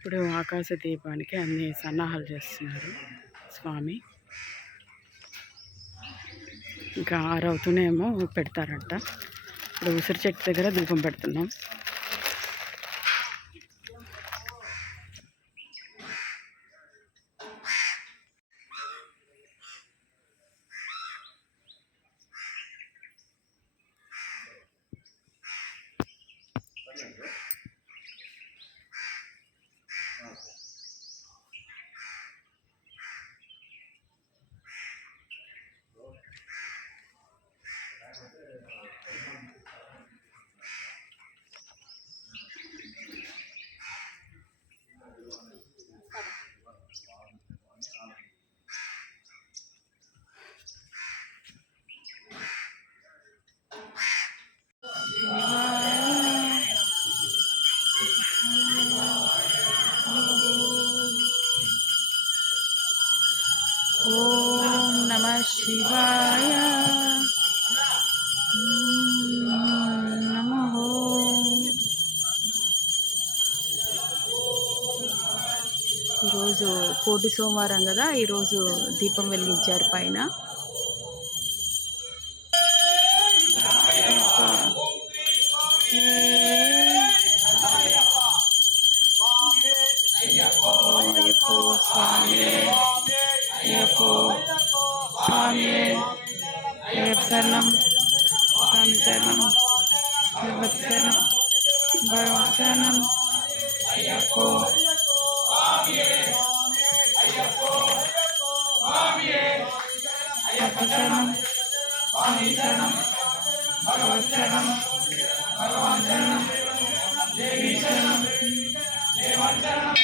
ఇప్పుడు ఆకాశ దీపానికి అన్ని సన్నాహాలు చేస్తున్నారు స్వామి. ఇంకా 6 అవుతూనేమో పెడతారంట. ఇప్పుడు ఉసిరి చెట్టు దగ్గర దీపం పెడుతున్నాం. ఓం నమః శివాయ. నమః. ఈరోజు కోటి సోమవారం కదా, ఈరోజు దీపం వెలిగించారు పైన. అయ్యప్పో స్వామి, అయ్యప్పో స్వామి, అయ్యప్ప శరణం, స్వామి శరణం, భగవత్ శరణం, భగవత్ శరణం, అయ్యప్పో అయ్యప్ప శరణం, స్వామి శరణం, భగవత్ శరణం, భగవాన్ శరణం, దేవి శరణం, దేవ శరణం.